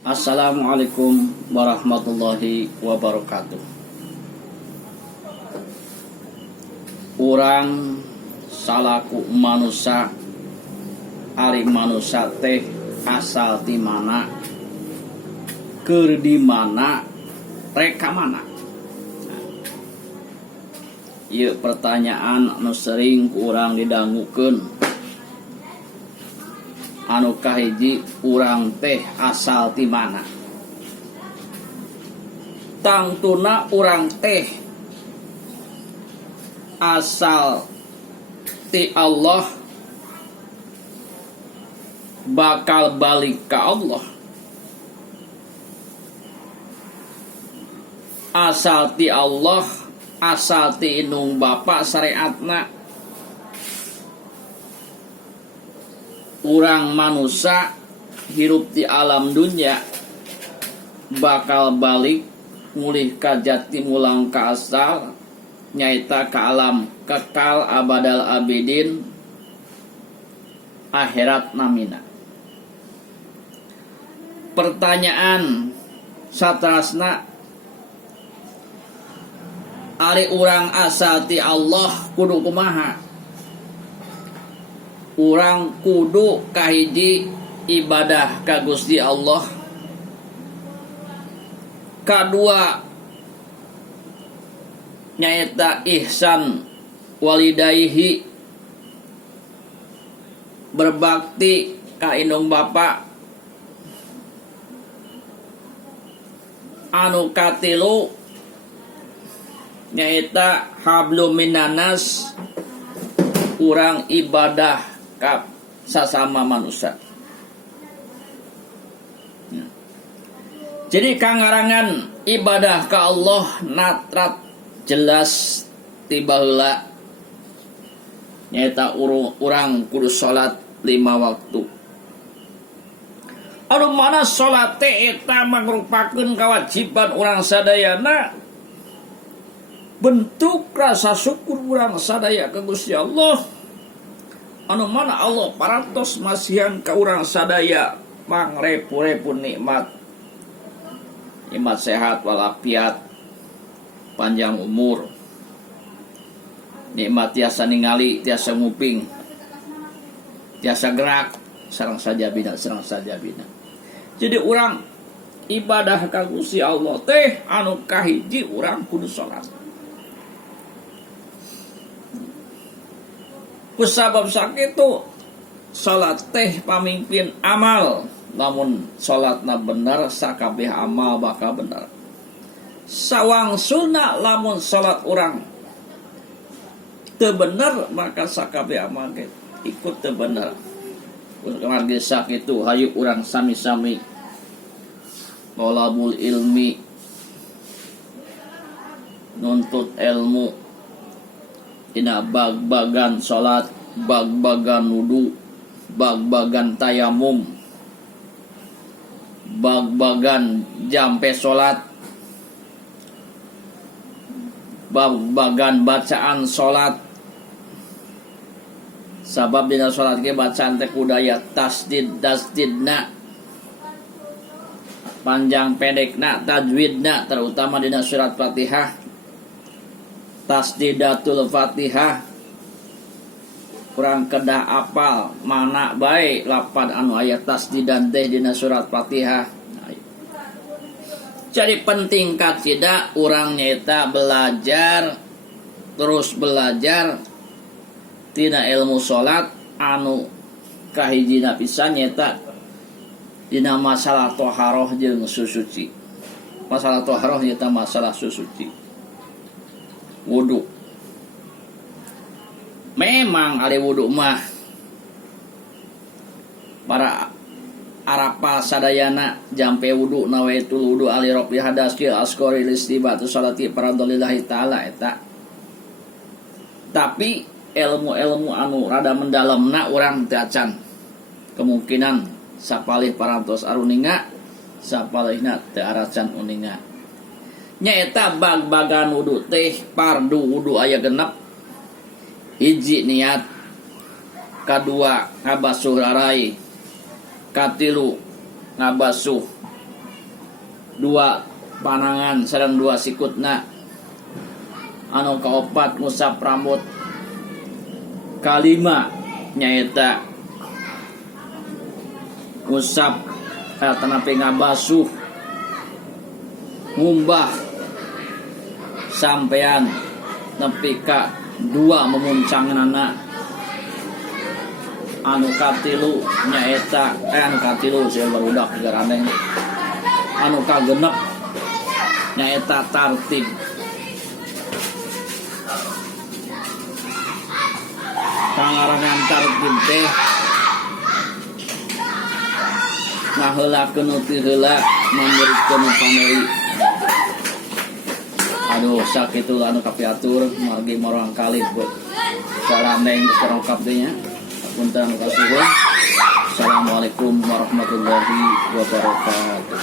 Assalamualaikum warahmatullahi wabarakatuh. Urang salaku manusia ari manusia teh asal ti mana, keur di mana, rek ka mana. Ieu pertanyaan anu sering ku urang didangukeun. Anu kahiji, urang teh asal ti mana? Tangtuna urang teh asal ti Allah, bakal balik ka Allah. Asal ti Allah, asal ti indung bapa syariatna. Urang manusia hirup di alam dunia bakal balik mulih ka jati mulang ka asal, nyaita ka alam kekal abadal abidin, akhirat namina. Pertanyaan satrasna, ari urang asal ti Allah kudu kumaha? Urang kudu kahiji ibadah ka Gusti Allah. Kadua nyaeta ihsan walidayhi, berbakti ka indung bapa. Anu katilu nyaeta hablum minanas, urang ibadah ka sasama manusia. Jadi kangarangan ibadah ka Allah natrat jelas tiba heula, nyaeta urang kudu salat 5 waktu. Anu mana salat teh eta mangrupakeun kewajiban urang sadayana, bentuk rasa syukur urang sadaya ka Gusti Allah. Anu mana Allah parantos masihan ka urang sadaya mangrepu-repu nikmat sehat walafiat, panjang umur, nikmat tiasa ningali, tiasa nguping, tiasa gerak, sareng saja bina. Jadi urang ibadah ka Gusti Allah teh anu kahiji urang kudu salat. Kusabab sakitu salat teh pamimpin amal. Namun salatna bener, sakabeh amal bakal bener. Sawangsulna lamun salat urang teu bener, maka sakabeh amal ge ikut teu bener. Margi sakitu hayu urang sami-sami thalabul ilmi, nuntut ilmu dina bag-bagan salat, bag-bagan wudu, bag-bagan tayamum, bag-bagan jampe salat, bag-bagan bacaan salat. Sabab dina salat ge bacaan teh kudaya tasdidna, panjang pendekna, tajwidna, terutama dina surat Fatihah. Tasdidatul Fatihah, kurang kedah apal mana baik lapan anu ayat tasdidan teh dina surat Fatihah. Jadi penting kacida urang nyata belajar, terus belajar tina ilmu salat anu kahijina pisan nyata dina masalah toharoh jeung susuci. Masalah toharoh nyata masalah susuci. Wudu, memang ada wudu mah para Arapa sadayana jampe wudu nawaitul wudu ali rafi hadaski askori listibatu salati paradolillahi ta'ala eta. Tapi ilmu-ilmu anu rada mendalamna urang teu acan. Kemungkinan sapalih parantos aruninga, sapalihna teu aracan uninga. Nyaeta bag-bagan wudu teh pardu wudu aya genep. Hiji niat, kadua ngabasuh rarai, katilu ngabasuh dua panangan sareng dua sikutna. Anu kaopat ngusap rambut. Kalima nyaeta ngusap tanapi ngabasuh ngumbah sampean nepi ka dua memuncanganna. Anu katilu nyaeta anu katilu saya barudak jaraneng. Anu kagenep nyaeta tartib. Pangarangan tartib teh ngaheulakeun nu teu heula, memberikeun nu pameri. Aduh sakitu anu kapiatur margi morong kalih sarandeng sarengkap teh nya. Punten kasuhun. Assalamualaikum warahmatullahi wabarakatuh.